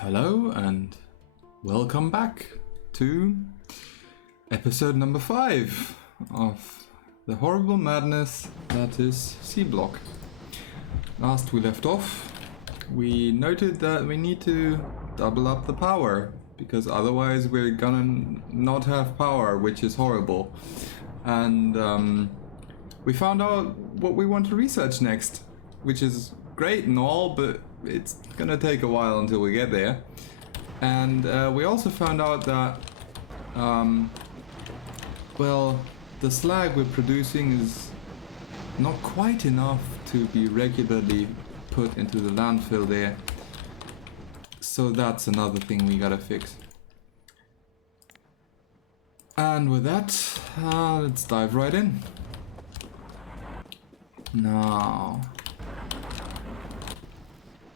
Hello and welcome back to episode number 5 of the horrible madness that is SeaBlock. Last we left off, we noted that we need to double up the power because otherwise we're gonna not have power, which is horrible. And we found out what we want to research next, which is great and all, but it's gonna take a while until we get there. And we also found out that well, the slag we're producing is not quite enough to be regularly put into the landfill there, so that's another thing we gotta fix. And with that, let's dive right in. Now,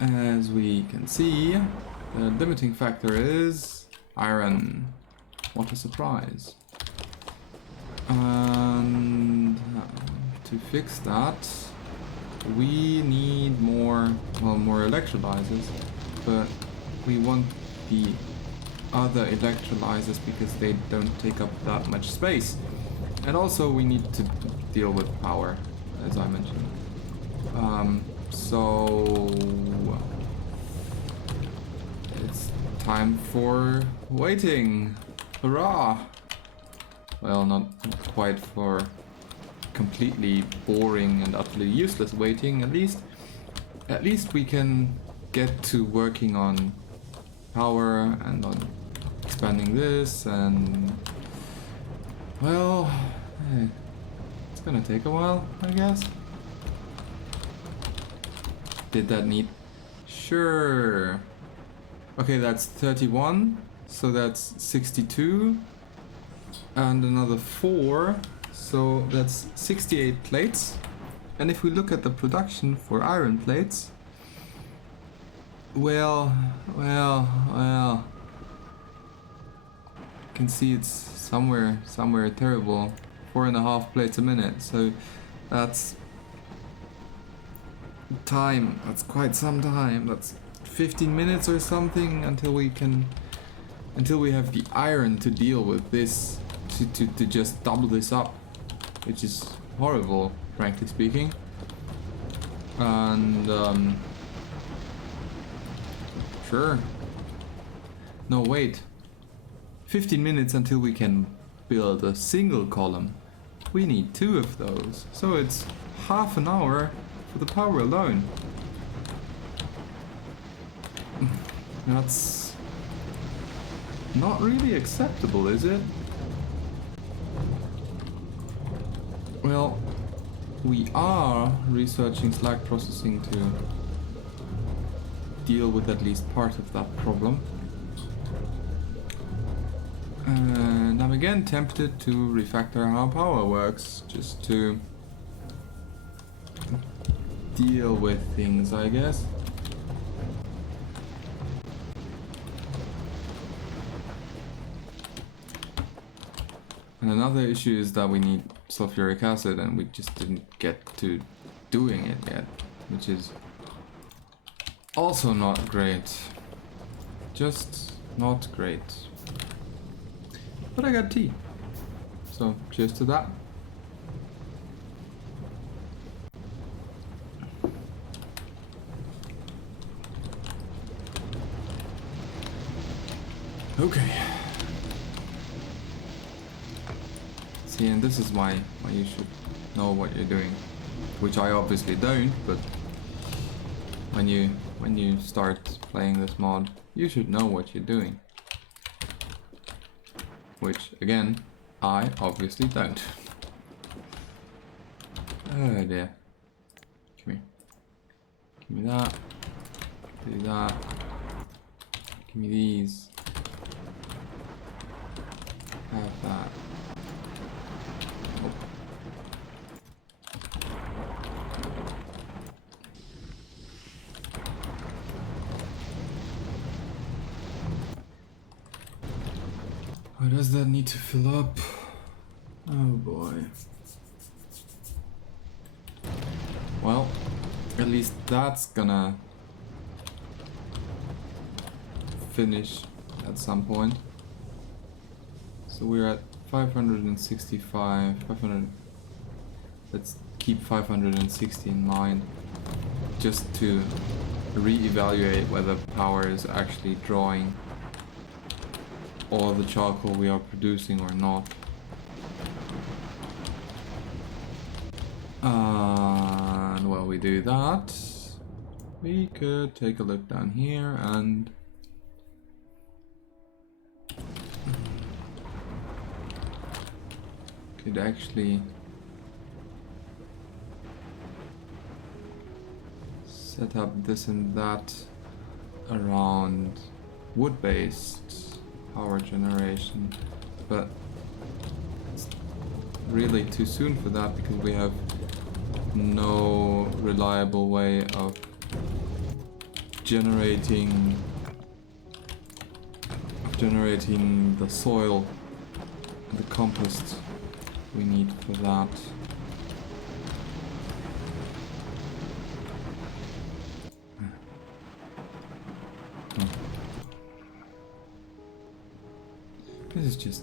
as we can see, the limiting factor is iron. What a surprise. And to fix that, we need more electrolyzers, but we want the other electrolyzers because they don't take up that much space. And also we need to deal with power, as I mentioned. So it's time for waiting. Hurrah! Well, not quite for completely boring and utterly useless waiting. At least we can get to working on power and on expanding this, and well, it's gonna take a while, I guess. Did that need? Sure. Okay, that's 31, so that's 62, and another 4, so that's 68 plates. And if we look at the production for iron plates, well, you can see it's somewhere terrible. 4.5 plates a minute, so that's time. That's quite some time. That's 15 minutes or something until we have the iron to deal with this, to just double this up, which is horrible, frankly speaking. And sure. No, wait. 15 minutes until we can build a single column. We need 2 of those, so it's half an hour for the power alone. That's not really acceptable, is it? Well, we are researching slag processing to deal with at least part of that problem. And I'm again tempted to refactor how power works, just to deal with things, I guess. And another issue is that we need sulfuric acid, and we just didn't get to doing it yet, which is also not great. Just not great. But I got tea, so cheers to that. Okay. See, and this is why you should know what you're doing, which I obviously don't, but when you start playing this mod, you should know what you're doing. Which, again, I obviously don't. Oh dear. Come here. Give me that. Do that. Give me these. Have that. Oh. Why does that need to fill up? Oh boy. Well, at least that's gonna finish at some point. So we're at 565, 500. Let's keep 560 in mind, just to re-evaluate whether power is actually drawing all the charcoal we are producing or not. And while we do that, we could take a look down here and could actually set up this and that around wood-based power generation, but it's really too soon for that because we have no reliable way of generating the soil and the compost we need for that. This is just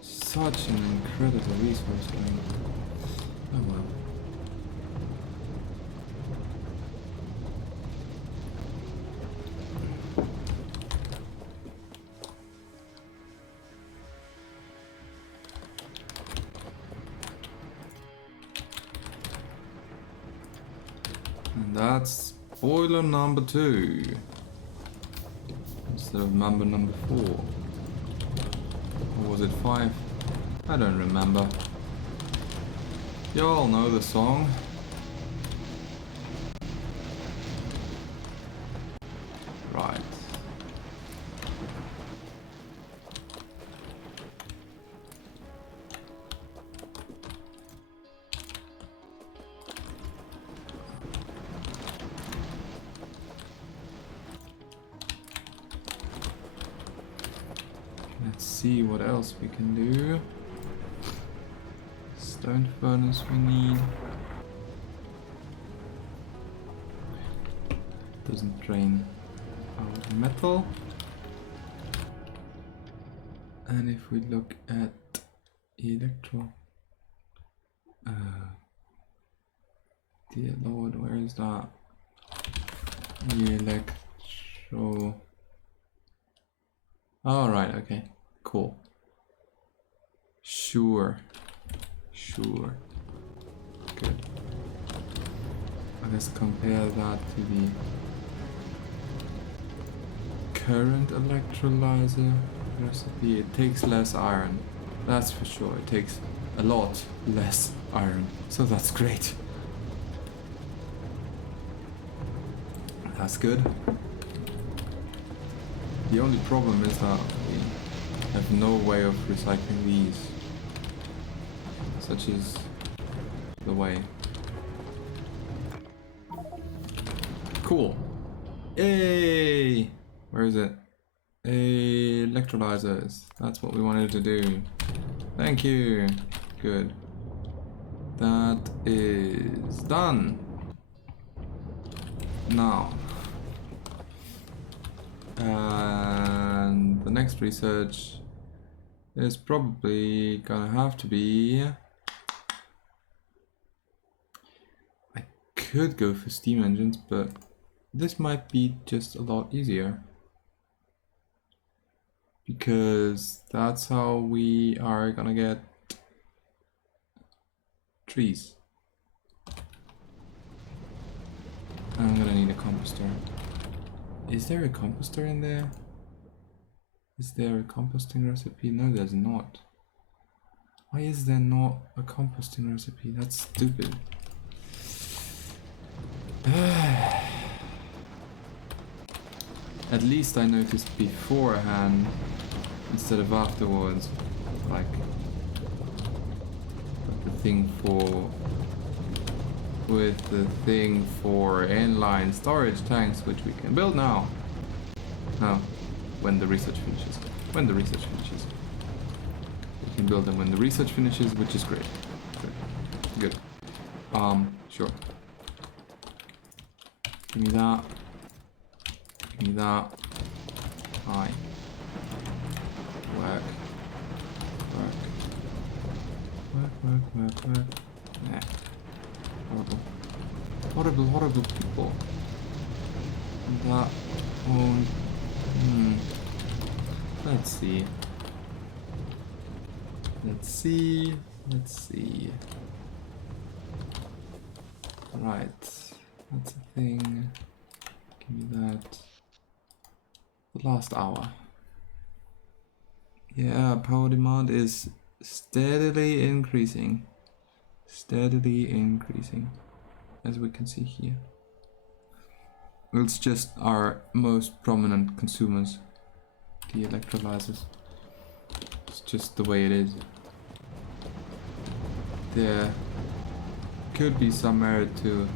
such an incredible resource game. Oh well. And that's boiler number 2 instead of number 4. Or was it 5? I don't remember. Y'all know the song. Right. Let's see what else we can do. Stone furnace we need. Doesn't drain our metal. And if we look at dear Lord, where is that? Electro. All right, okay, cool. Sure. Good. Let's compare that to the current electrolyzer recipe. It takes less iron, that's for sure. It takes a lot less iron, so that's great. That's good. The only problem is that we have no way of recycling these. Such is the way. Cool. Yay! Where is it? Electrolyzers. That's what we wanted to do. Thank you. Good. That is done. Now. And the next research is probably gonna have to be... I could go for steam engines, but this might be just a lot easier. Because that's how we are gonna get trees. I'm gonna need a composter. Is there a composter in there? Is there a composting recipe? No, there's not. Why is there not a composting recipe? That's stupid. At least I noticed beforehand instead of afterwards, like the thing for inline storage tanks, which we can build now. Now, when the research finishes. When the research finishes. We can build them when the research finishes, which is great. Good. Sure. Give me that. Give me that. Hi. Work. Work. Nah. Horrible people. That won't... Let's see. Right. That's a thing. Give me that. The last hour. Yeah, power demand is steadily increasing. As we can see here. It's just our most prominent consumers, the electrolyzers. It's just the way it is. There could be some merit to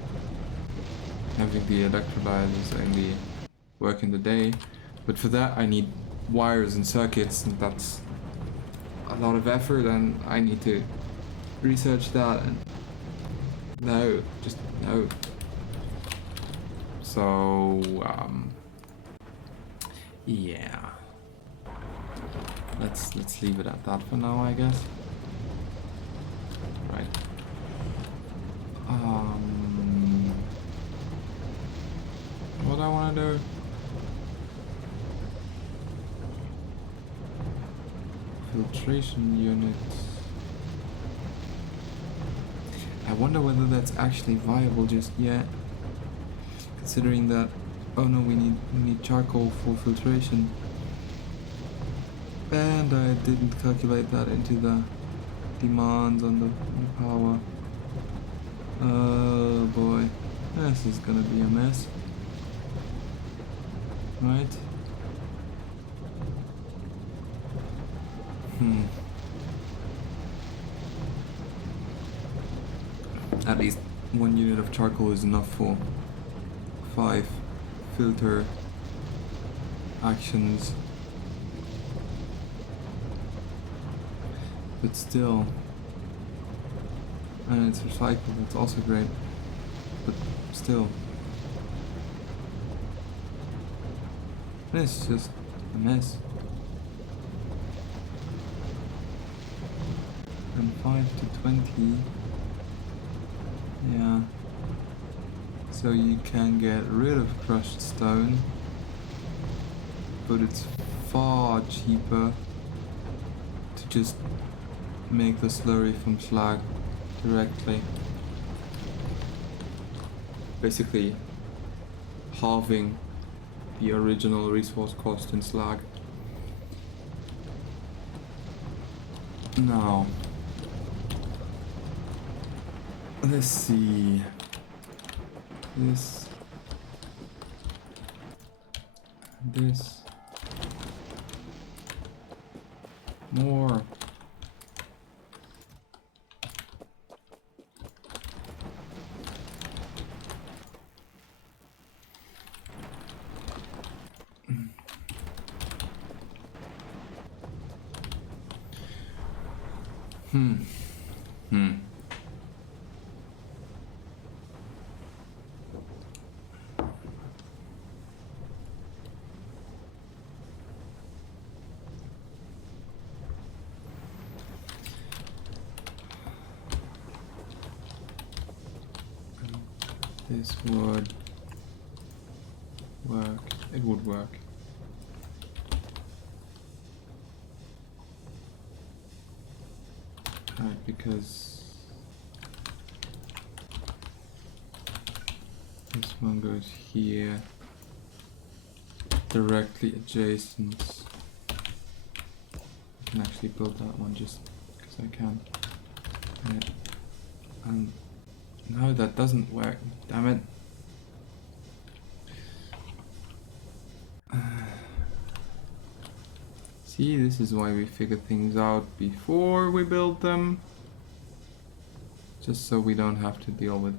having the electrolyzers only work in the day, but for that I need wires and circuits, and that's a lot of effort, and I need to research that, and no. So yeah, let's leave it at that for now, I guess. Right. What I want to do? Filtration units. I wonder whether that's actually viable just yet. Considering that, oh no, we need charcoal for filtration, and I didn't calculate that into the demands on the power. Oh boy, this is gonna be a mess, right? At least 1 unit of charcoal is enough for 5 filter actions. But still, and it's recycled, that's also great, but still, it's just a mess. From 5 to 20, yeah, so you can get rid of crushed stone, but it's far cheaper to just make the slurry from slag directly. Basically halving the original resource cost in slag. Now, let's see. This. More. This would work. It would work. Right, because this one goes here, directly adjacent. I can actually build that one just because I can. And no, that doesn't work. Damn it. See, this is why we figure things out before we build them. Just so we don't have to deal with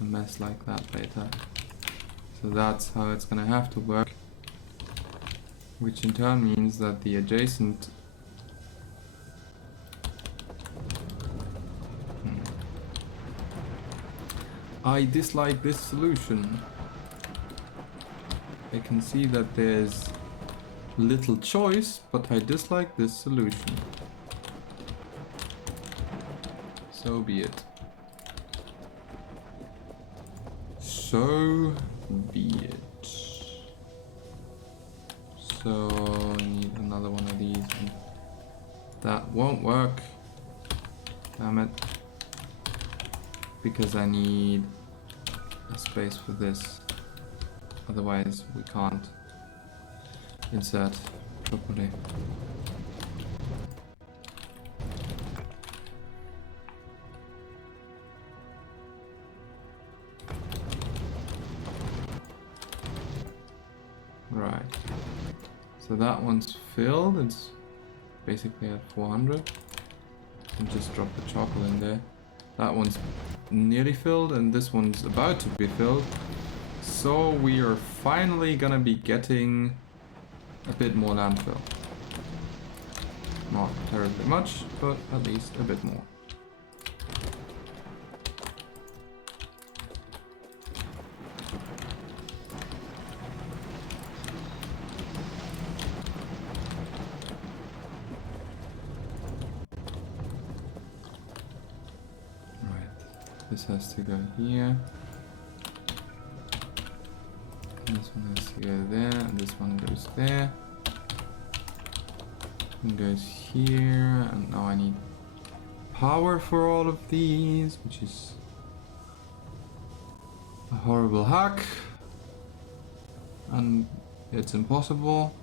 a mess like that later. So that's how it's gonna have to work. Which in turn means that the adjacent I dislike this solution. I can see that there's little choice, but I dislike this solution. So be it. So be it. So I need another one of these. And that won't work. Damn it. Because I need a space for this. Otherwise we can't insert properly. Right. So that one's filled. It's basically at 400. And just drop the chocolate in there. That one's nearly filled and this one's about to be filled. So we are finally gonna be getting a bit more landfill. Not terribly much, but at least a bit more. This has to go here. And this one has to go there, and this one goes there. And goes here, and now I need power for all of these, which is a horrible hack. And it's impossible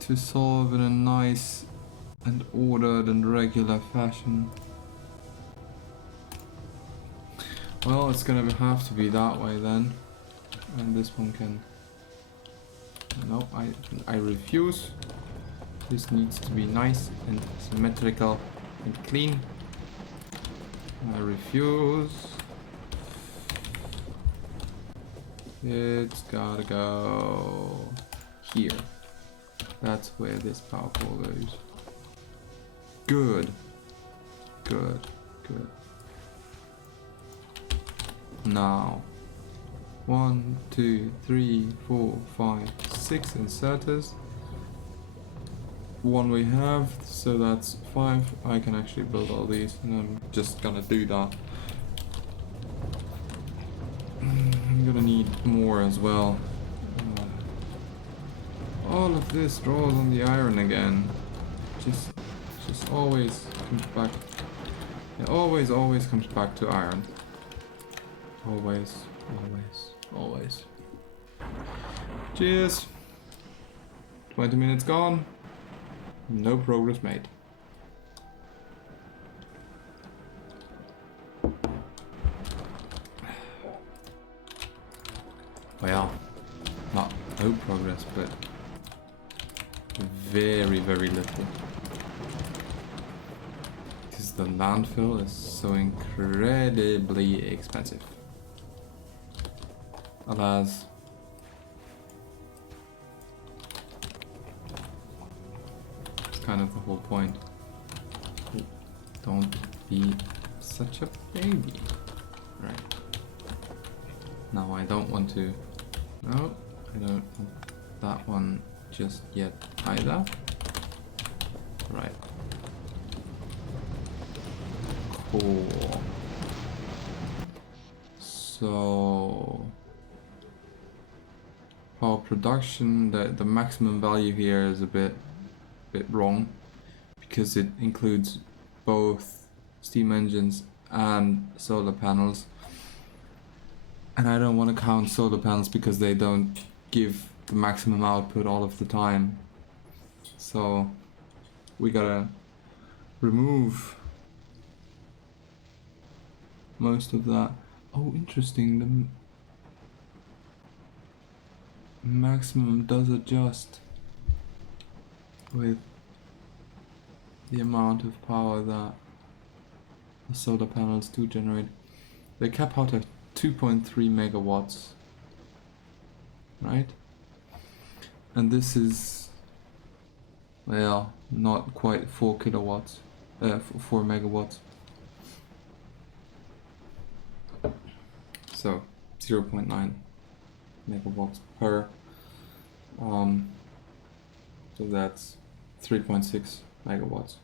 to solve in a nice and ordered and regular fashion. Well, it's gonna have to be that way then. And this one can... No, I refuse. This needs to be nice and symmetrical and clean. I refuse. It's gotta go here. That's where this power pole goes. Good. Good. Good. Now, 1, 2, 3, 4, 5, 6 inserters. One we have, so that's 5. I can actually build all these, and I'm just gonna do that. I'm gonna need more as well. All of this draws on the iron again. Just always comes back. It always comes back to iron. Always. Cheers. 20 minutes gone. No progress made. Well, not no progress, but very little. Because the landfill is so incredibly expensive. Alas. It's kind of the whole point. Don't be such a baby. Right. Now I don't want to... No, I don't want that one just yet either. Right. Cool. So... power production, the maximum value here is a bit wrong because it includes both steam engines and solar panels, and I don't want to count solar panels because they don't give the maximum output all of the time, so we gotta remove most of that. Oh, interesting, the maximum does adjust with the amount of power that the solar panels do generate. They cap out at 2.3 megawatts, right? And this is, well, not quite 4 kilowatts, 4 megawatts. So 0.9. megawatts per. So that's 3.6 megawatts,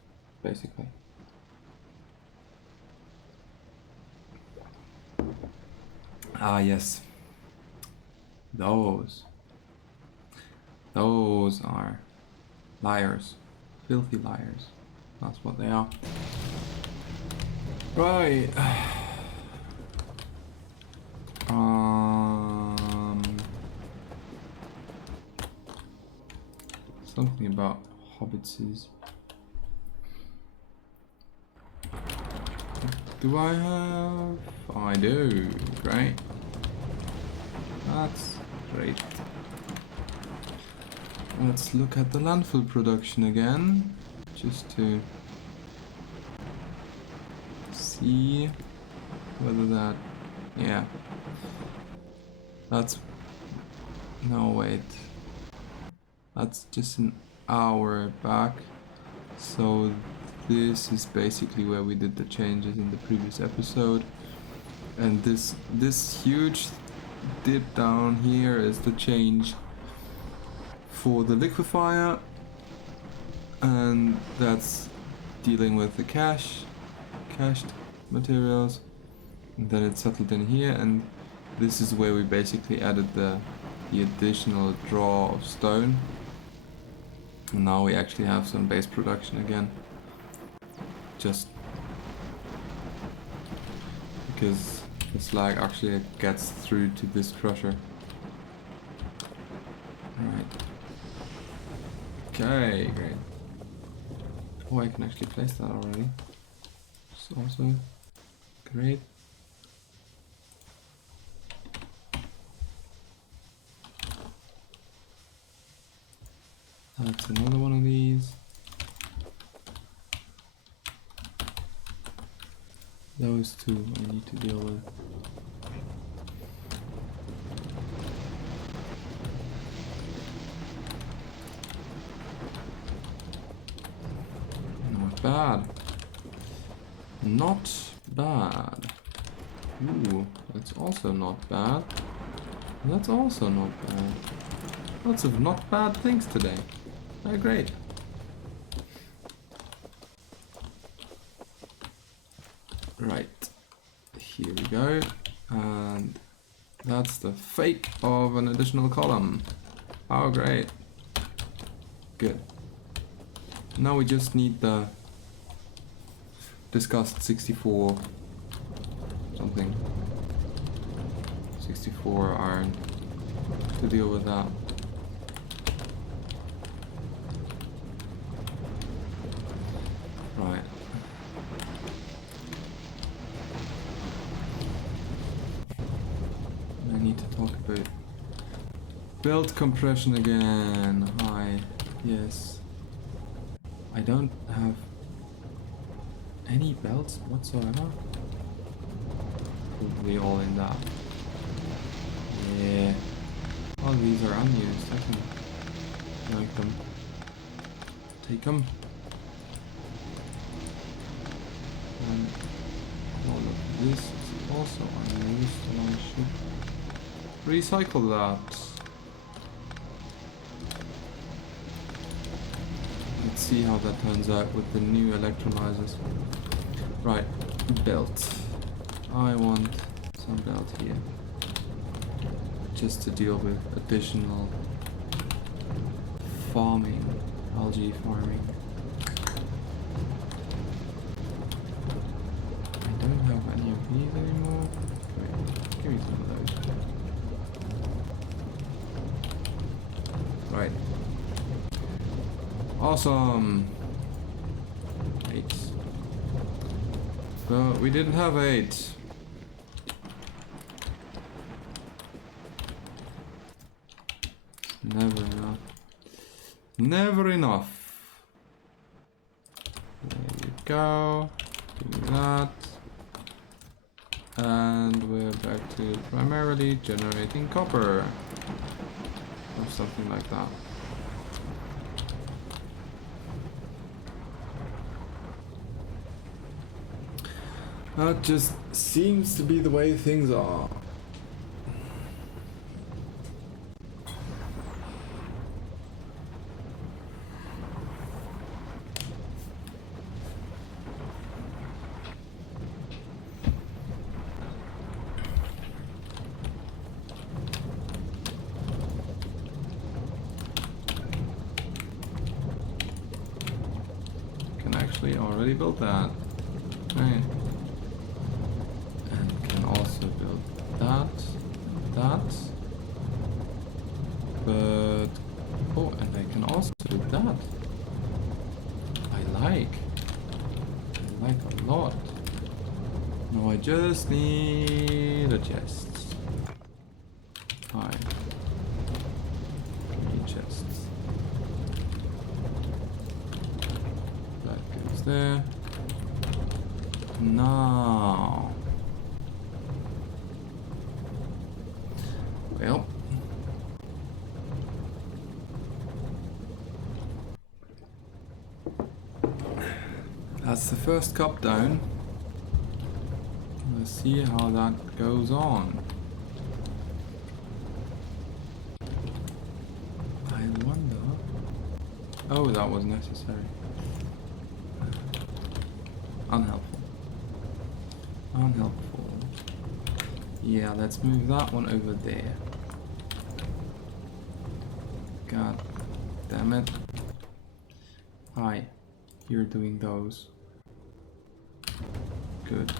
basically. Ah, yes. Those are liars. Filthy liars. That's what they are. Right. Something about hobbitses. Do I have? I do. Great. That's great. Let's look at the landfill production again, just to see whether that, yeah, that's, no wait, that's just an hour back, so this is basically where we did the changes in the previous episode, and this huge dip down here is the change for the liquefier, and that's dealing with the cached materials, and then it's settled in here, and this is where we basically added the additional draw of stone, and now we actually have some base production again, just because the slag actually gets through to this crusher. Alright. Okay, great. Oh, I can actually place that already. It's also great. That's another one of these. Those two I need to deal with. Not bad. Not bad. Ooh, that's also not bad. That's also not bad. Lots of not bad things today. Oh, great. Right. Here we go. And that's the fake of an additional column. Oh, great. Good. Now we just need the discussed 64 something. 64 iron to deal with that. Right. I need to talk about belt compression again. Hi. Yes. I don't have any belts whatsoever. Probably all in that. Yeah. All these are unused. I can make them. Take them. And all of this is also unused, so I should recycle that. Let's see how that turns out with the new electrolyzers. Right, belt. I want some belt here. Just to deal with additional farming, algae farming. I don't have any of these anymore. Wait, give me some of those. Right. Awesome. 8. So we didn't have 8. Never enough. Never enough. There you go. Do that. And we're back to primarily generating copper. Or something like that. That just seems to be the way things are. actually already built that. Right. And can also build that, and that. But oh, and I can also do that. I like a lot. Now I just need a chest. Hi. 3 chests. That goes there. Now. Well. That's the first cup down. Let's see how that goes on. I wonder... Oh, that was necessary. Unhelpful. Unhelpful. Yeah, let's move that one over there. God damn it. Hi, you're doing those. Good.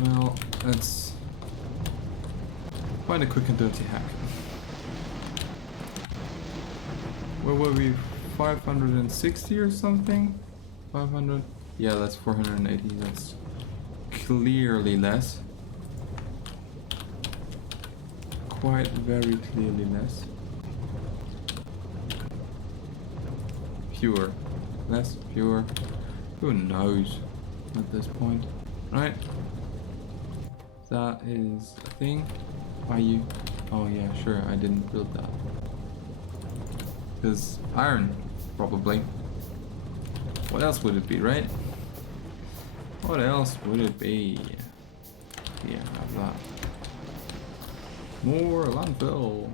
Well, that's quite a quick and dirty hack. Where were we? 560 or something? 500? Yeah, that's 480. That's clearly less. Quite very clearly less. Fewer. Less, fewer. Who knows at this point, right? That is a thing. Are you? Oh yeah, sure, I didn't build that. Because iron, probably. What else would it be, right? What else would it be? Yeah, have that. More landfill.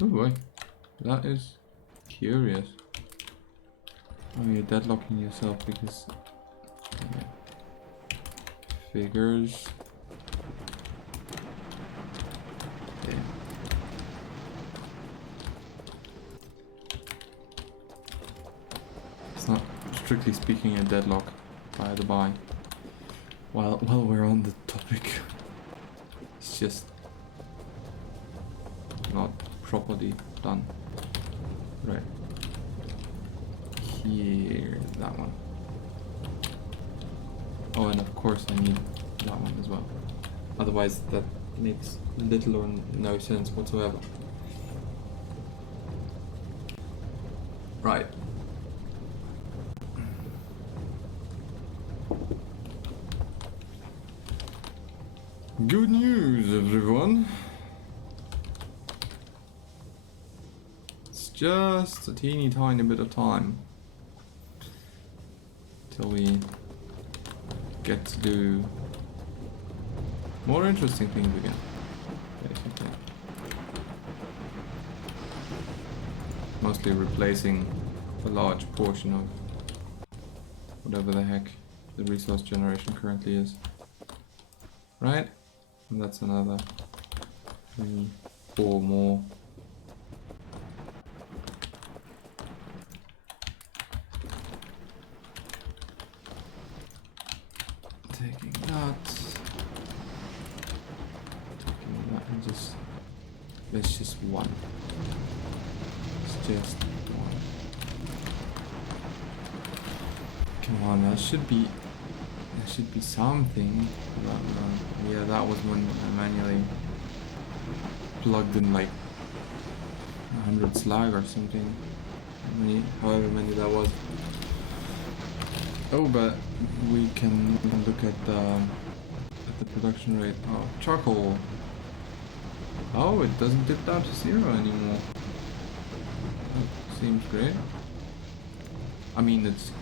Oh boy, that is curious. Oh, you're deadlocking yourself because... Yeah. Figures. Okay. It's not strictly speaking a deadlock, by the by. While we're on the topic, it's just not properly done. Right. Here, that one. Oh, and of course I need that one as well. Otherwise that makes little or no sense whatsoever. Right. Good news, everyone. It's just a teeny tiny bit of time till we get to do more interesting things again, basically. Mostly replacing a large portion of whatever the heck the resource generation currently is. Right? And that's another 3, 4 more. Taking that and just, that's just one. It's just one. Come on, that should be something. Yeah, that was when I manually plugged in like 100 slag or something. However many that was. Oh, but we can look at the production rate of charcoal. Oh, it doesn't dip down to 0 anymore. That seems great. I mean, it's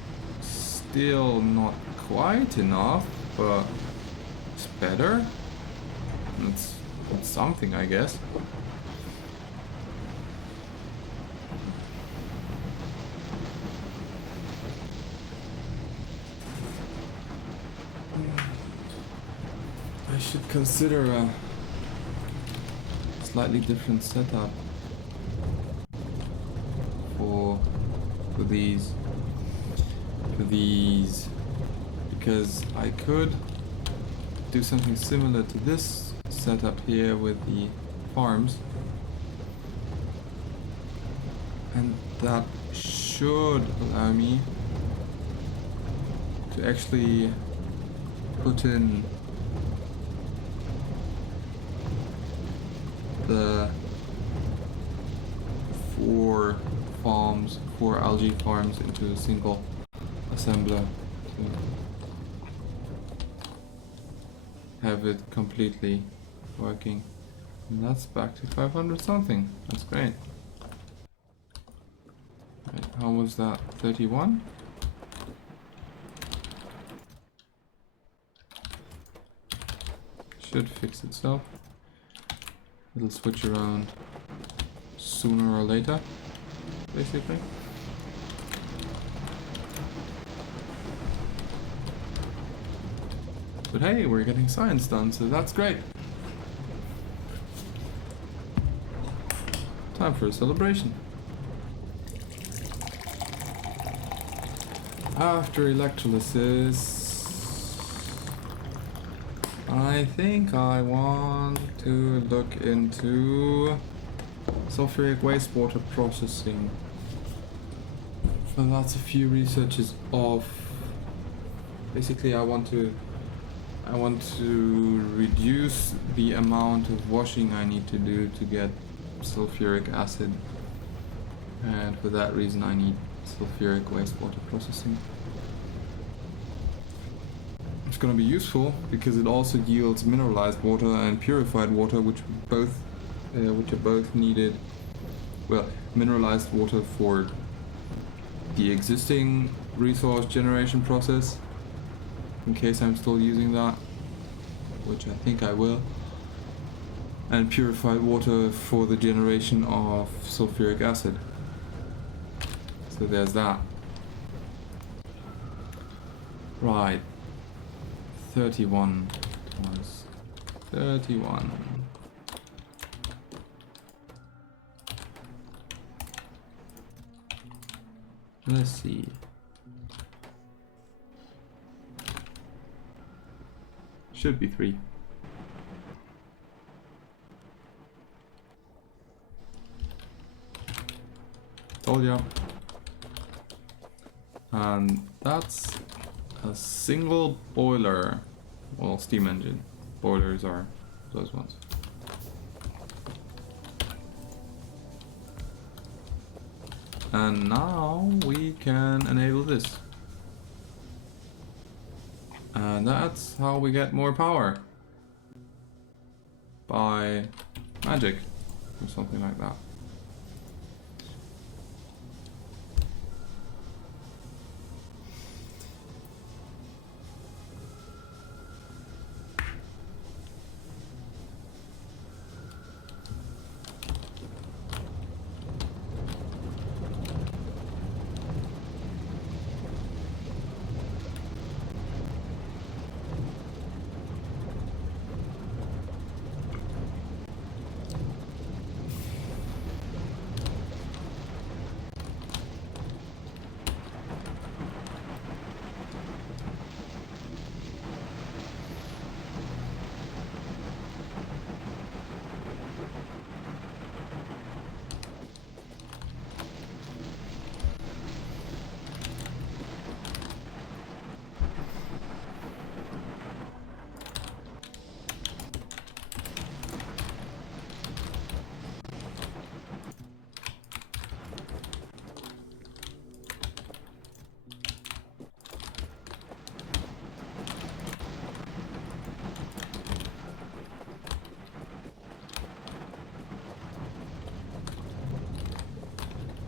still not quite enough, but it's better. It's something, I guess. I should consider a slightly different setup for these, because I could do something similar to this setup here with the farms, and that should allow me to actually put in the 4 algae farms into a single assembler to have it completely working. And that's back to 500 something. That's great. Right, how was that? 31? Should fix itself. It'll switch around sooner or later, basically. But hey, we're getting science done, so that's great. Time for a celebration. After electrolysis, I think I want to look into sulfuric wastewater processing. Well, that's a few researches off. Basically, I want to reduce the amount of washing I need to do to get sulfuric acid, and for that reason I need sulfuric wastewater processing. It's going to be useful because it also yields mineralized water and purified water, which are both needed. Well, mineralized water for the existing resource generation process, in case I'm still using that, which I think I will, and purified water for the generation of sulfuric acid. So there's that. Right. 31 was 31. Let's see. Should be 3. Told ya. And that's a single boiler. Well, steam engine. Boilers are those ones. And now we can enable this. And that's how we get more power. By magic or something like that.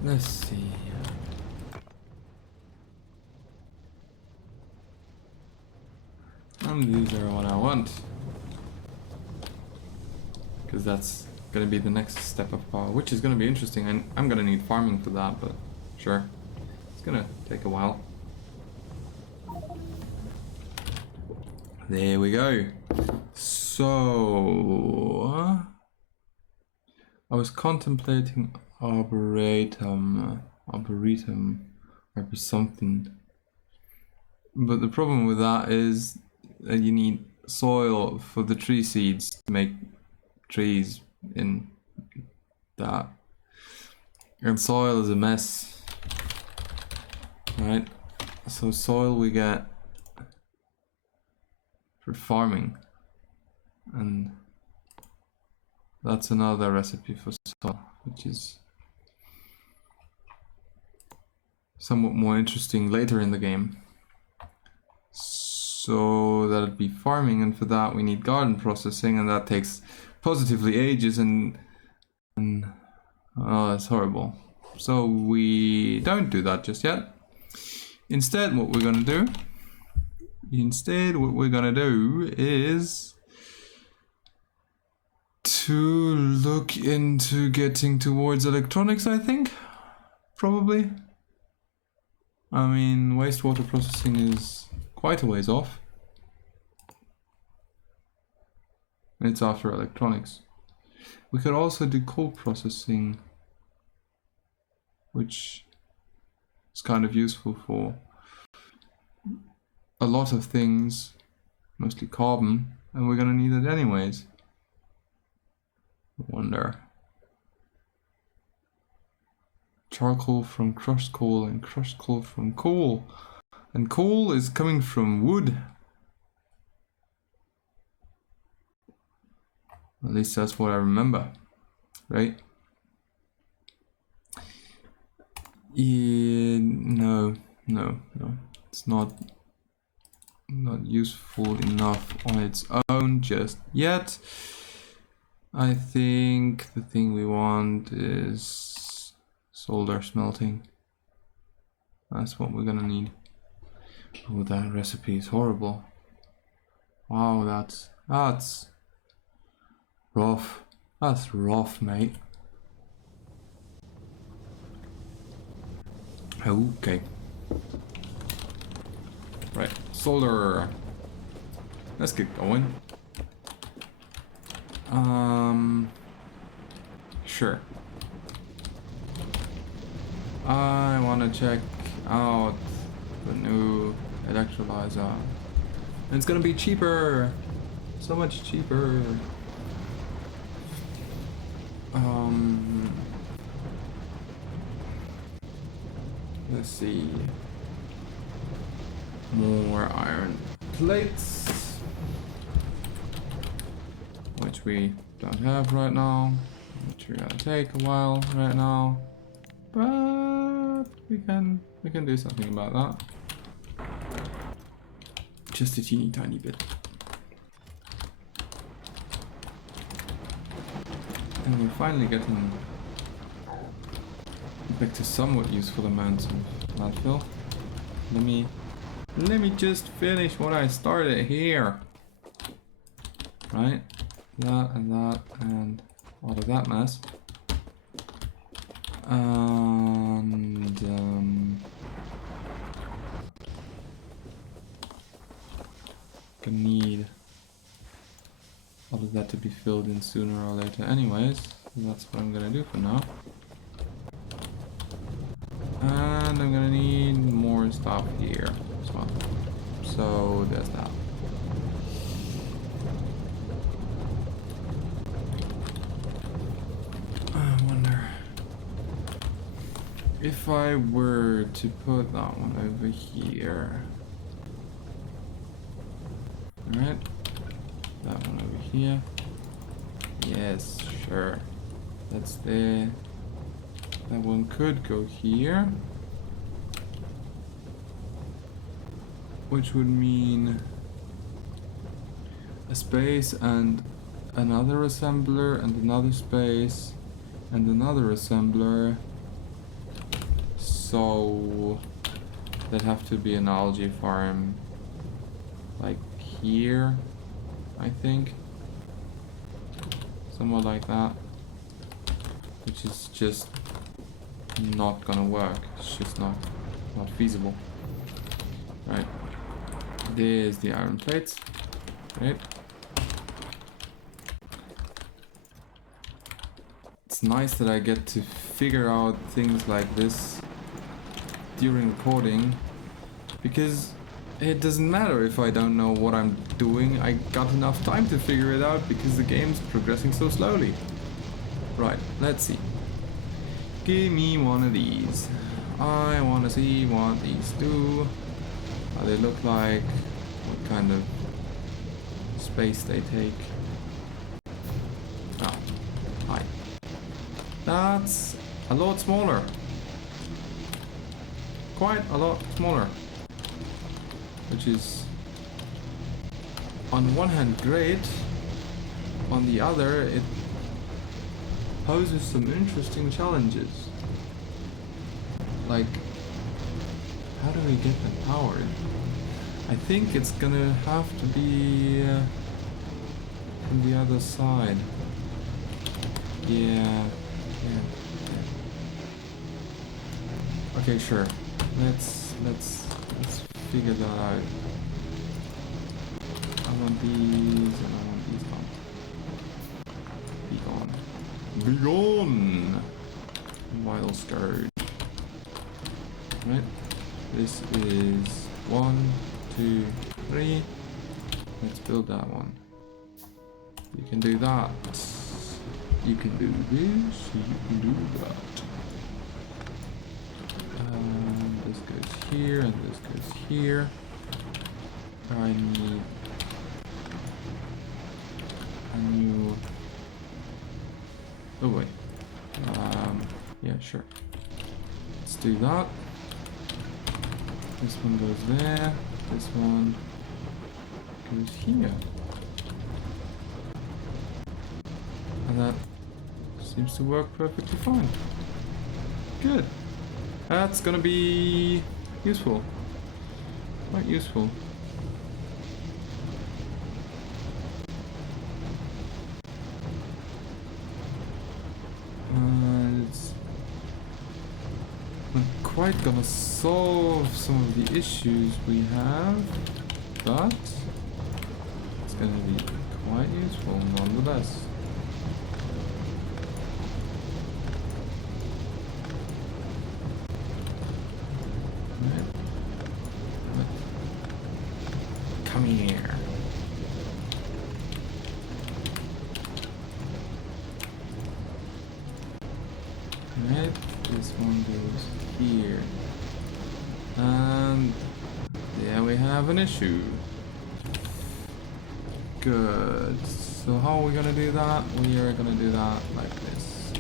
Let's see. And these are what I want. Because that's going to be the next step of power, which is going to be interesting. And I'm going to need farming for that, but sure. It's going to take a while. There we go. So I was contemplating Arboretum. arboretum or something. But the problem with that is that you need soil for the tree seeds to make trees in that. And soil is a mess. Right? So soil we get for farming. And that's another recipe for soil, which is somewhat more interesting later in the game. So that'd be farming, and for that we need garden processing, and that takes positively ages, and oh, that's horrible. So we don't do that just yet. Instead, what we're gonna do is to look into getting towards electronics, I think. Probably. I mean, wastewater processing is quite a ways off. It's after electronics. We could also do coal processing, which is kind of useful for a lot of things, mostly carbon, and we're gonna need it anyways. I wonder. Charcoal from crushed coal and crushed coal from coal. And coal is coming from wood. At least that's what I remember, right? Yeah, no. It's not useful enough on its own just yet. I think the thing we want is solder smelting. That's what we're gonna need. Oh, that recipe is horrible. Wow, that's rough. That's rough, mate. Okay. Right, solder. Let's get going. Sure. I wanna check out the new electrolyzer. And it's gonna be cheaper. So much cheaper. Let's see. More iron plates, which we don't have right now, which we're gonna take a while right now, but we can do something about that. Just a teeny tiny bit. And we're finally getting back to somewhat useful amounts of landfill. Let me just finish what I started here. Right? That and all of that mess. And gonna need all of that to be filled in sooner or later anyways. That's what I'm gonna do for now. And I'm gonna need more stuff here as well. So there's that. I wonder if I were to put that one over here. Alright. That one over here. Yes, sure. That's there. That one could go here. Which would mean a space and another assembler and another space and another assembler. So that'd have to be an algae farm like here, I think. Somewhat like that. Which is just not gonna work. It's just not feasible. Right. There's the iron plates. Right. It's nice that I get to figure out things like this during recording, because it doesn't matter if I don't know what I'm doing. I got enough time to figure it out because the game's progressing so slowly. Right, let's see. Give me one of these. I want to see what these do. How they look like. What kind of space they take. Oh, hi. That's a lot smaller. Quite a lot smaller. Which is on one hand great, on the other it poses some interesting challenges. Like, how do we get them powered? I think it's gonna have to be from the other side. Yeah. Okay, sure. Let's figure that out. I want these and I want these gone. Be gone. Be gone! Vital scourge. Right. This is 1, 2, 3. Let's build that one. You can do that. You can do this. You can do that. This goes here and this goes here. I need a new. Oh wait. Yeah, sure. Let's do that. This one goes there. This one goes here. And that seems to work perfectly fine. Good. That's gonna be useful. Quite useful. It's not quite gonna solve some of the issues we have, but it's gonna be quite useful nonetheless. Come here. Right, this one goes here. And there we have an issue. Good. So how are we gonna do that? We are gonna do that like this.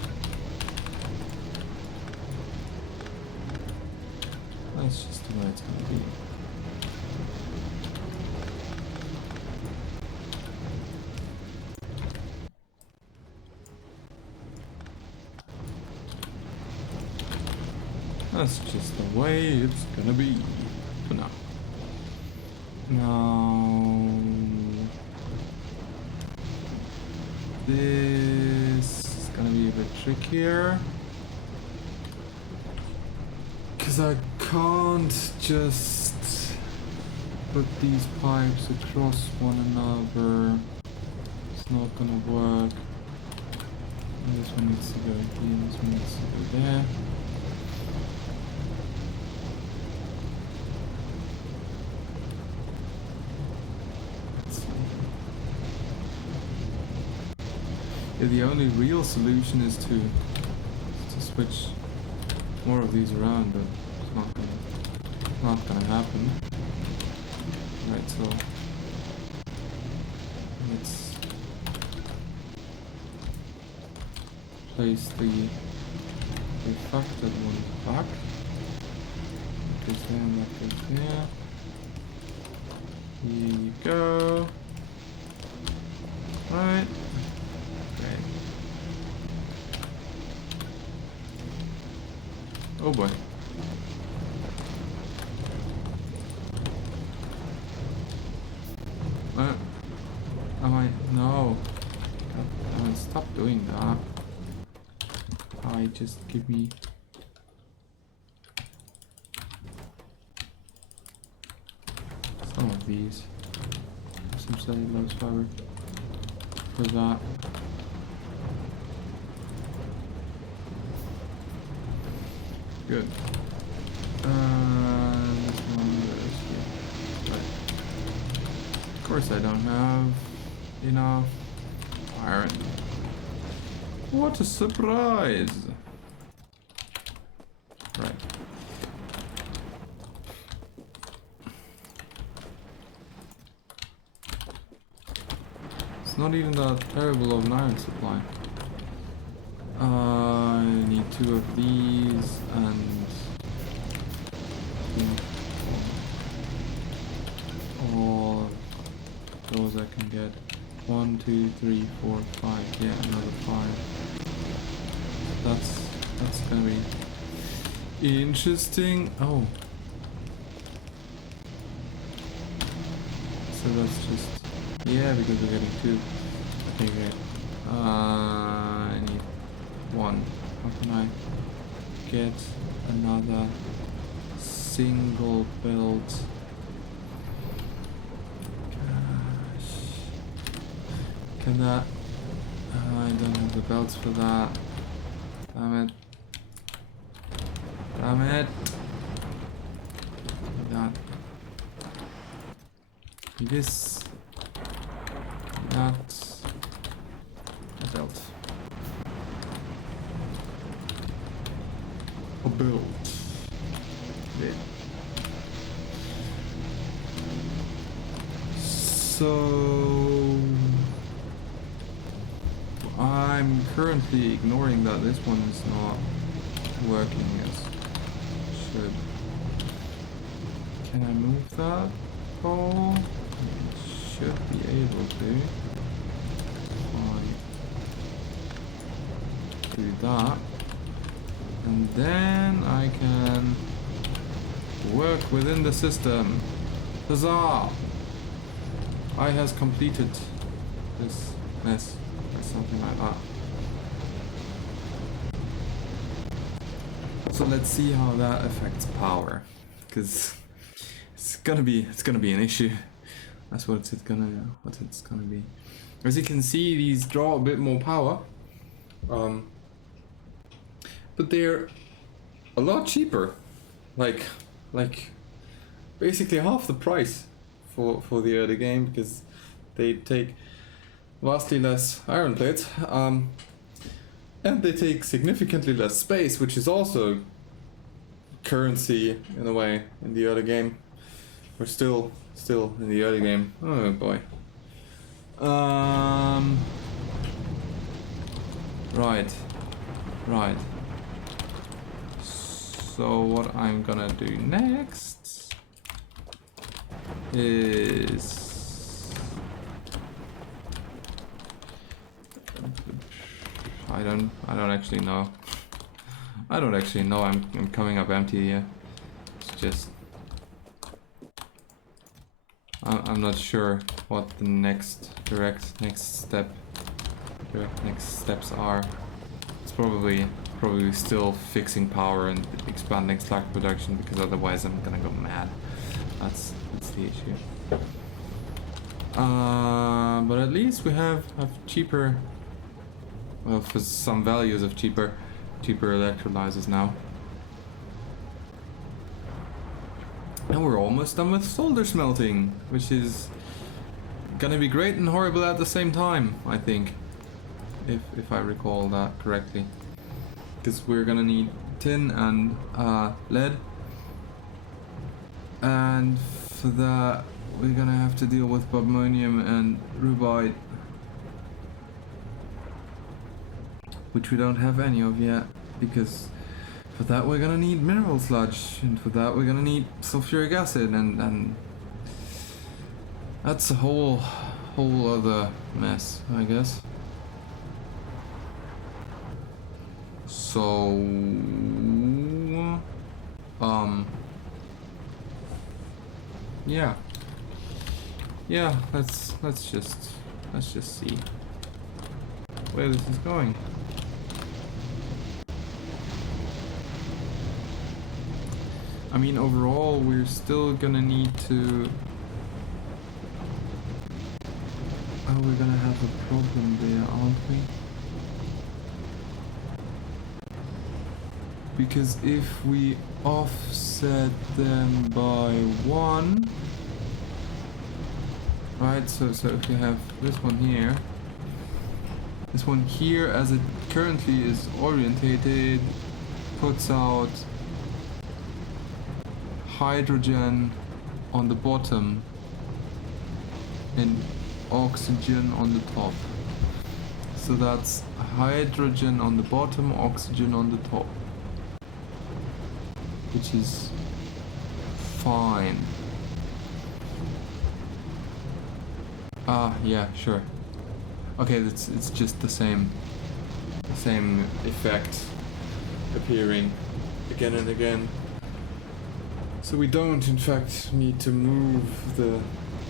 That's just the way it's gonna be. That's just the way it's gonna be for now. Now, this is gonna be a bit trickier because I can't just put these pipes across one another. It's not gonna work. This one needs to go here, this one needs to go there. Yeah, the only real solution is to switch more of these around, but it's not gonna happen. Right, so let's place the refracted one back. That goes there and that goes there. Here you go. Right. Oh boy. No. God, stop doing that. Just give me. Some of these. Some cellulose fiber. For that. Good. Because I don't have enough iron. What a surprise! Right. It's not even that terrible of an iron supply. I need 2 of these and all those I can get. 1, 2, 3, 4, 5. Yeah, another 5. That's gonna be interesting. Oh. So that's just, yeah, because we're getting 2. Okay, great. I need 1. How can I get another single build? Gosh. Can that? I don't have the belts for that. Damn it. Damn it. That. This. That. A belt. A belt. Yeah. So I'm currently ignoring that this one is not working as it should. Can I move that? Oh, should be able to. Fine. Do that. And then I can work within the system. Huzzah! I has completed this mess or something like that. So let's see how that affects power, because it's gonna be an issue. That's what it's gonna be. As you can see, these draw a bit more power, but they're a lot cheaper, like basically half the price for the early game, because they take vastly less iron plates, and they take significantly less space, which is also currency in a way in the early game. We're still in the early game. Oh boy. Right. So what I'm gonna do next is I don't actually know. I'm coming up empty here. It's just I'm not sure what the next steps are. It's probably still fixing power and expanding slack production, because otherwise I'm gonna go mad. That's the issue. But at least we have cheaper, well, for some values of cheaper electrolyzers now. And we're almost done with solder smelting, which is gonna be great and horrible at the same time, I think, if I recall that correctly. Because we're gonna need tin and lead, and for that we're gonna have to deal with bobmonium and rubite, which we don't have any of yet, because for that we're gonna need mineral sludge, and for that we're gonna need sulfuric acid, and that's a whole other mess, I guess. So yeah, let's just see where this is going. I mean, overall we're still gonna need to, we're gonna have a problem there, aren't we? Because if we offset them by 1, Right, so if you have this one here as it currently is orientated, puts out hydrogen on the bottom and oxygen on the top. So that's hydrogen on the bottom, oxygen on the top, which is fine. Yeah, sure. Okay, it's just the same effect appearing again and again. So we don't, in fact, need to move the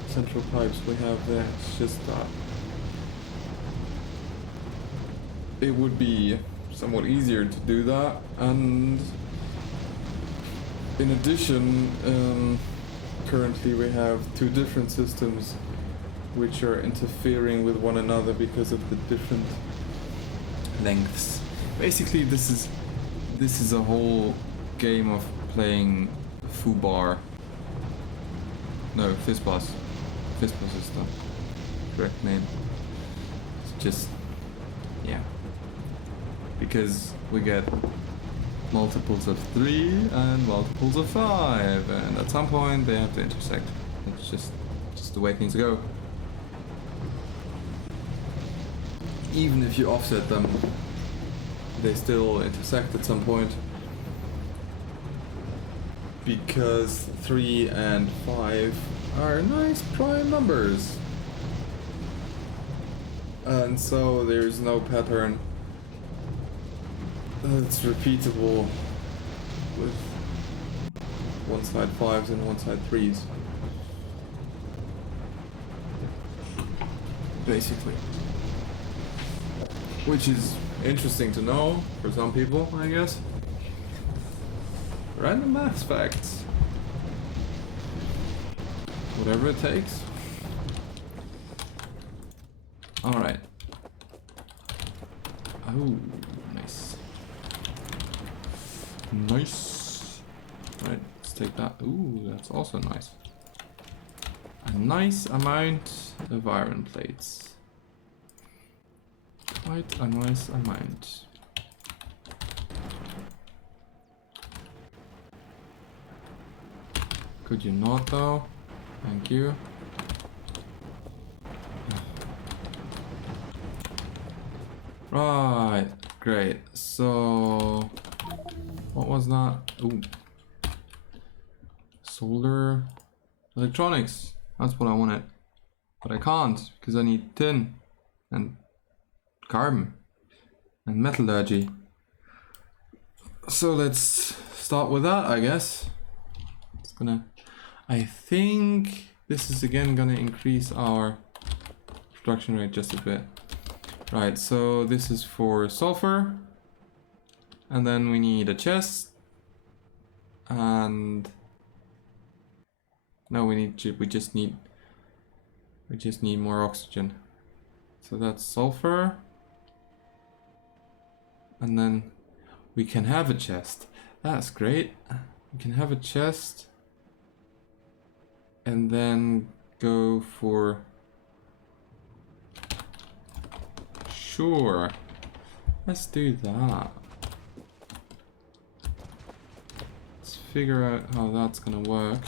central pipes we have there. It's just that it would be somewhat easier to do that, and in addition, currently we have two different systems which are interfering with one another because of the different lengths. Basically, this is a whole game of playing foobar. No, Fizzbuzz. Fizzbuzz is the correct name. It's just, yeah. Because we get multiples of 3 and multiples of 5, and at some point they have to intersect. It's just the way things go. Even if you offset them, they still intersect at some point. Because 3 and 5 are nice prime numbers. And so there's no pattern that's repeatable with one side 5s and one side 3s. Basically. Which is interesting to know for some people, I guess. Random maths facts. Whatever it takes. Alright. Oh, nice. Nice. Right, let's take that. Ooh, that's also nice. A nice amount of iron plates. Quite a nice amount. Could you not though? Thank you. Right, great. So, what was that? Ooh. Solar electronics. That's what I wanted. But I can't because I need tin and carbon and metallurgy. So let's start with that, I guess. I think this is again gonna increase our production rate just a bit. Right, so this is for sulfur, and then we need a chest, and no, we just need more oxygen. So that's sulfur, and then we can have a chest. That's great. We can have a chest. And then go for... Sure. Let's do that. Let's figure out how that's gonna work.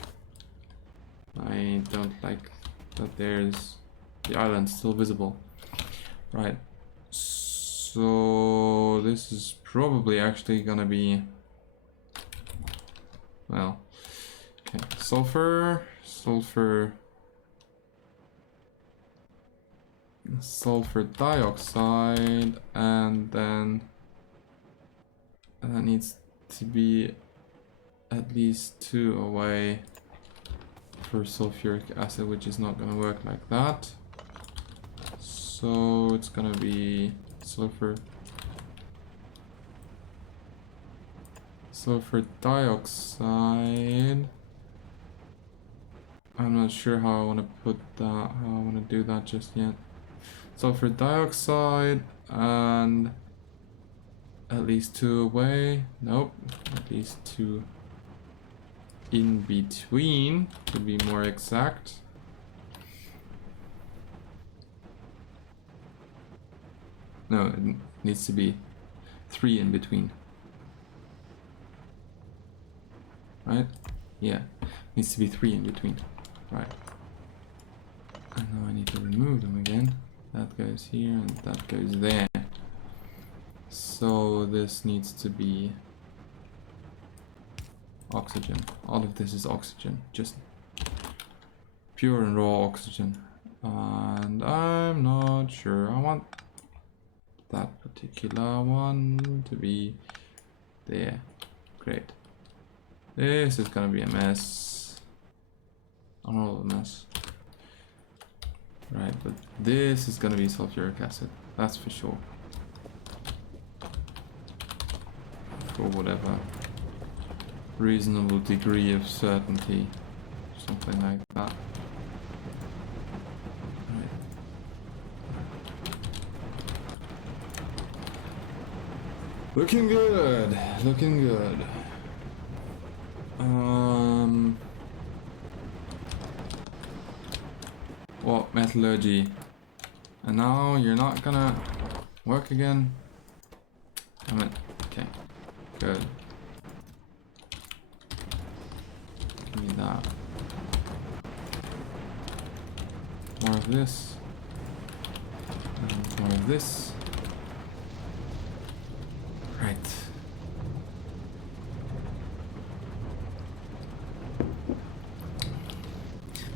I don't like that there's... The island's still visible. Right. So... This is probably actually gonna be... Well... Okay, sulfur dioxide, and then that needs to be at least 2 away for sulfuric acid, which is not going to work like that. So it's going to be sulfur dioxide. I'm not sure how I want to put that, how I want to do that just yet. Sulfur dioxide and at least 2 away. Nope, at least 2 in between to be more exact. No, it needs to be 3 in between. Right? Yeah, needs to be 3 in between. Right. And now I need to remove them again. That goes here and that goes there. So this needs to be oxygen. All of this is oxygen, just pure and raw oxygen. And I'm not sure. I want that particular one to be there. Great. This is gonna be a mess. A mess. Right, but this is gonna be sulfuric acid. That's for sure. For whatever reasonable degree of certainty. Something like that. Right. Looking good. Looking good. What metallurgy? And now you're not gonna work again? Damn it. Okay. Good. Give me that. More of this. And more of this. Right.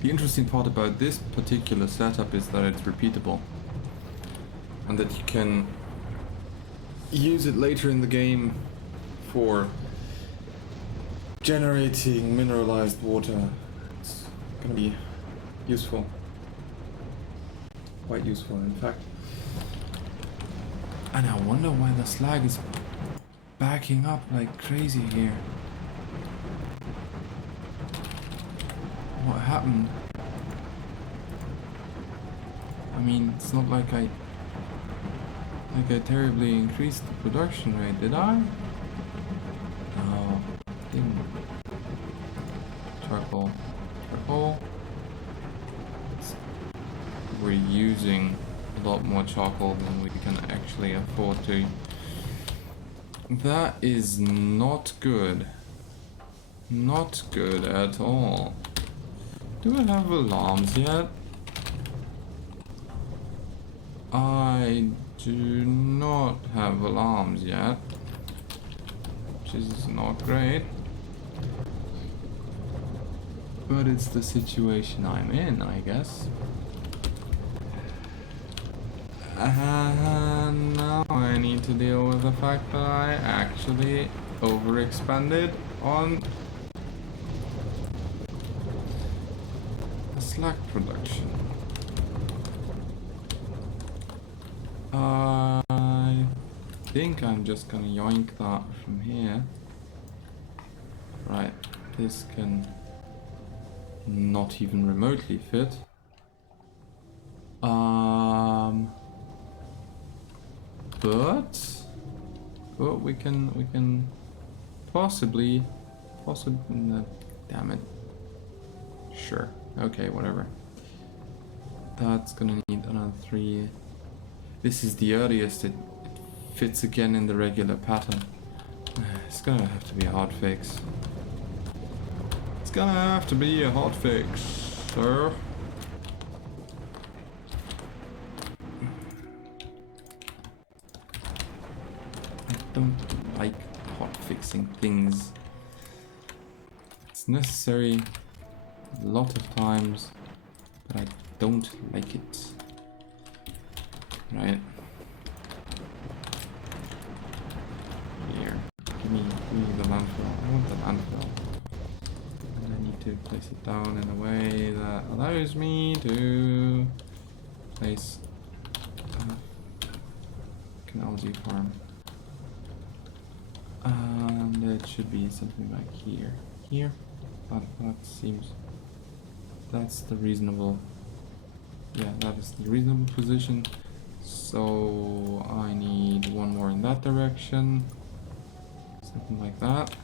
The interesting part about this particular setup is that it's repeatable and that you can use it later in the game for generating mineralized water. It's gonna be useful. Quite useful, in fact. And I wonder why the slag is backing up like crazy here. What happened? I mean, it's not like I terribly increased the production rate, did I? No, didn't. Charcoal. Charcoal. We're using a lot more charcoal than we can actually afford to. That is not good. Not good at all. Do I have alarms yet? I do not have alarms yet, which is not great. But it's the situation I'm in, I guess. And now I need to deal with the fact that I actually overexpanded on the slack production. I think I'm just gonna yoink that from here. Right, this can not even remotely fit. But we can possibly, no, damn it. Sure, okay, whatever. That's gonna need another 3. This is the earliest it fits again in the regular pattern. It's gonna have to be a hot fix. It's gonna have to be a hot fix, sir. I don't like hot fixing things. It's necessary a lot of times, but I don't like it. Right. Here. Give me the landfill. I want the landfill. And I need to place it down in a way that allows me to place an algae farm. And it should be something like here. Here? That seems... That's the reasonable... Yeah, that is the reasonable position. So I need one more in that direction, something like that,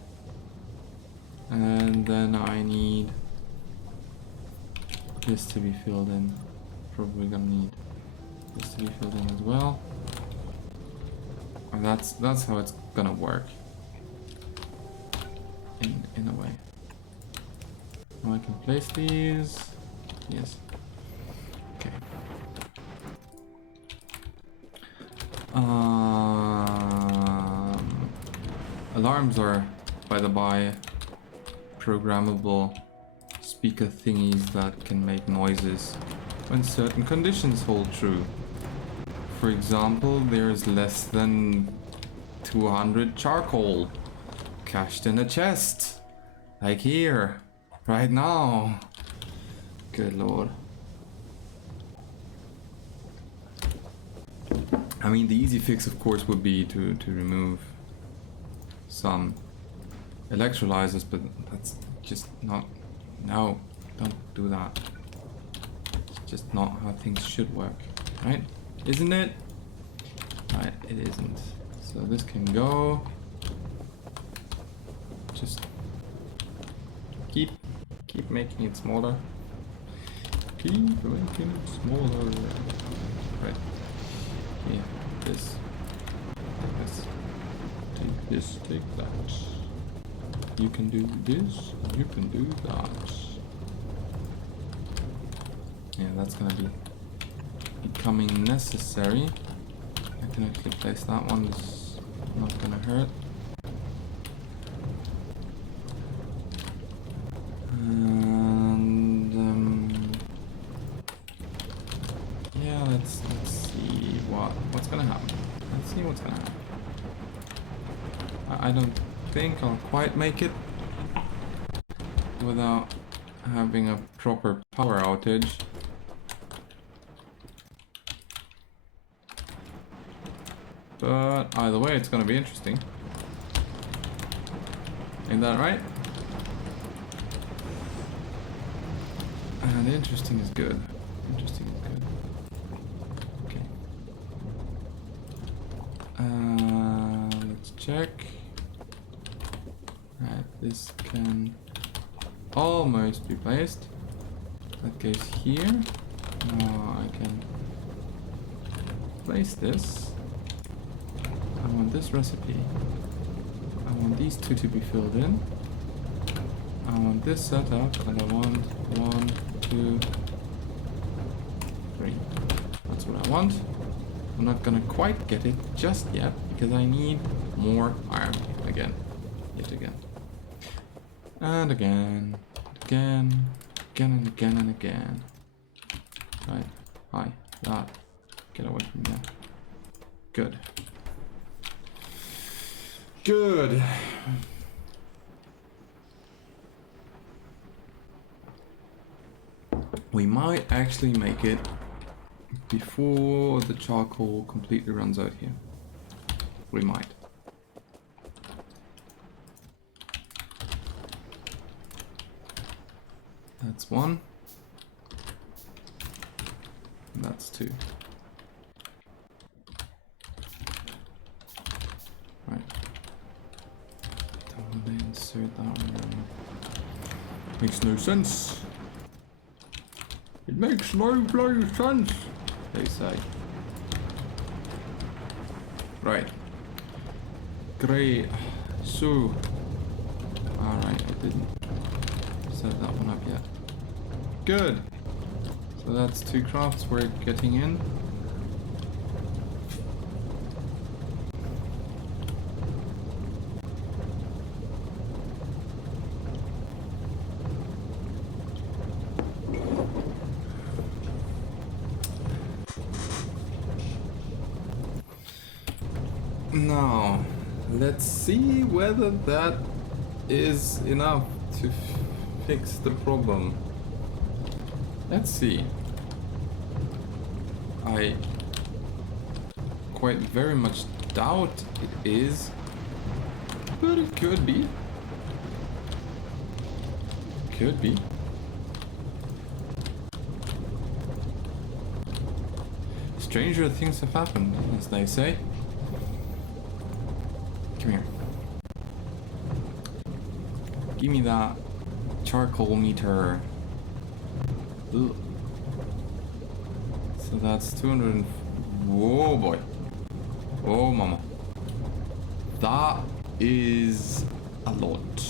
and then I need this to be filled in. Probably gonna need this to be filled in as well. That's how it's gonna work. In a way. Now I can place these. Yes. Okay. Alarms are, by the by, programmable speaker thingies that can make noises when certain conditions hold true. For example, there's less than 200 charcoal cached in a chest. Like here, right now. Good lord. I mean, the easy fix, of course, would be to remove some electrolyzers, but that's just not... No, don't do that. It's just not how things should work, right? Isn't it? Right, it isn't. So this can go. Just keep making it smaller. Keep making it smaller. Right. Yeah, this. Take this, take that. You can do this, you can do that. Yeah, that's gonna be becoming necessary. I can actually place that one, it's not gonna hurt. And yeah, let's see what's gonna happen. Let's see what's gonna happen. I don't think I'll quite make it without having a proper power outage. But either way, it's gonna be interesting. Ain't that right? And interesting is good. Interesting is good. Okay. Let's check. Right, this can almost be placed. That goes here. Now I can place this. I want this recipe. I want these two to be filled in. I want this set up, and I want 1, 2, 3. That's what I want. I'm not gonna quite get it just yet because I need more iron again. Yet again. And again. Again. Again and again and again. Right. Hi. That. Get away from there. Good. Good. We might actually make it before the charcoal completely runs out here. We might. That's 1. And that's 2. Right. Don't want to insert that one. Makes no sense. It makes no bloody sense, they say. Right. Great. So. Alright, I didn't set that one up yet. Good. So that's 2 crafts we're getting in. Now, let's see whether that is enough to fix the problem. Let's see. I quite very much doubt it is, but it could be. Could be. Stranger things have happened, as they say. Come here. Give me that charcoal meter. Ugh. So that's 200 and... Whoa boy. Oh mama. That is a lot.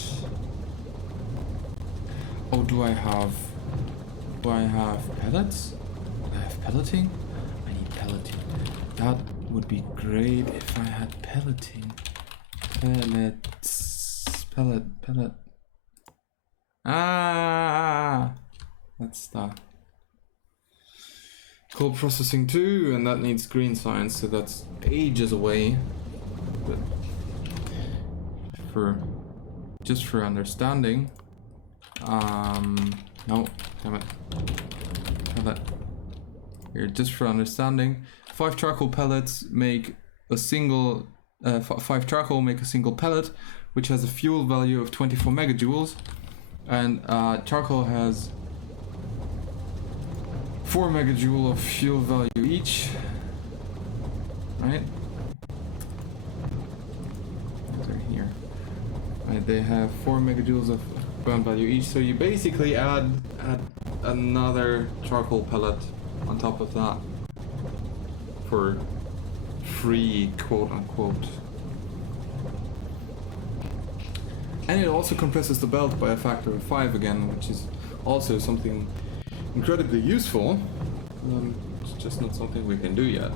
Oh, do I have pellets? Do I have pelleting? I need pelleting. That would be great if I had pelleting. Pellet. Ah! That's that. Cold processing too, and that needs green science, so that's ages away. But just for understanding, no, damn it. Pellet. Here, just for understanding, 5 charcoal pellets make a single. 5 charcoal make a single pellet, which has a fuel value of 24 megajoules, and charcoal has 4 megajoule of fuel value each, right? They're here. Right, they have 4 megajoules of burn value each, so you basically add another charcoal pellet on top of that for free, quote unquote. And it also compresses the belt by a factor of 5 again, which is also something incredibly useful. It's just not something we can do yet.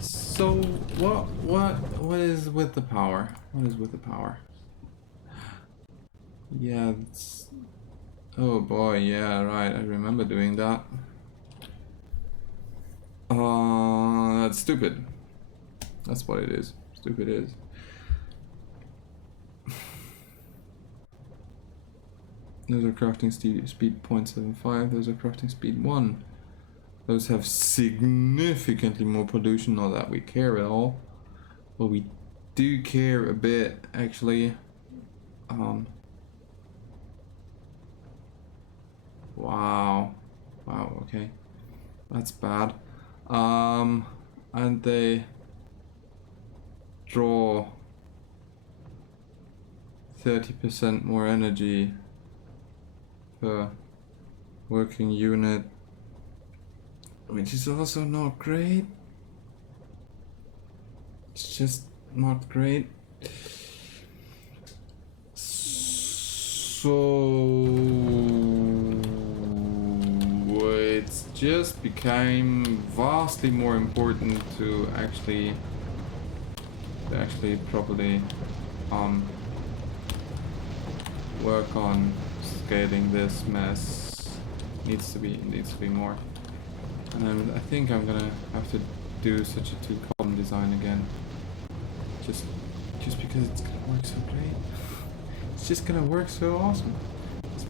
So what is with the power? What is with the power? Yeah, it's... Oh boy, yeah, right, I remember doing that. That's stupid. That's what it is. Stupid is. Those are crafting speed 0.75, those are crafting speed 1. Those have significantly more pollution, not that we care at all. But we do care a bit, actually. Wow. Wow, okay. That's bad. And they draw 30% more energy per working unit, which is also not great. It's just not great. So it's just became vastly more important to actually properly work on scaling this mess. Needs to be more. And I think I'm gonna have to do such a 2-column design again. Just because it's gonna work so great. It's just gonna work so awesome. That's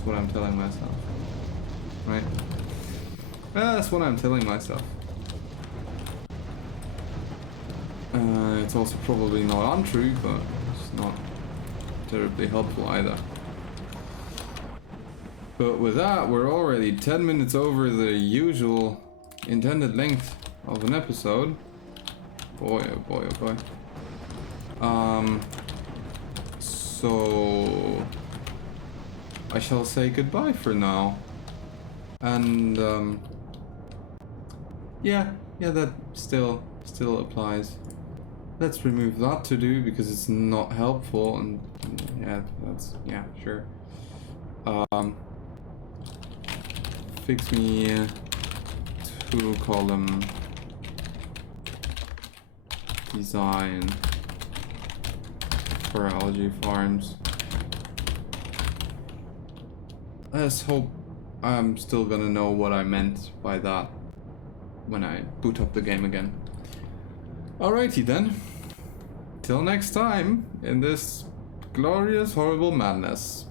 what I'm telling myself. Right? That's what I'm telling myself. It's also probably not untrue, but it's not terribly helpful either. But with that, we're already 10 minutes over the usual intended length of an episode. Boy, oh boy, oh boy. So I shall say goodbye for now. And yeah, that still applies. Let's remove that to do because it's not helpful, and yeah, sure. Fix me 2-column design for algae farms. Let's hope I'm still gonna know what I meant by that when I boot up the game again. Alrighty then. Till next time in this glorious, horrible madness.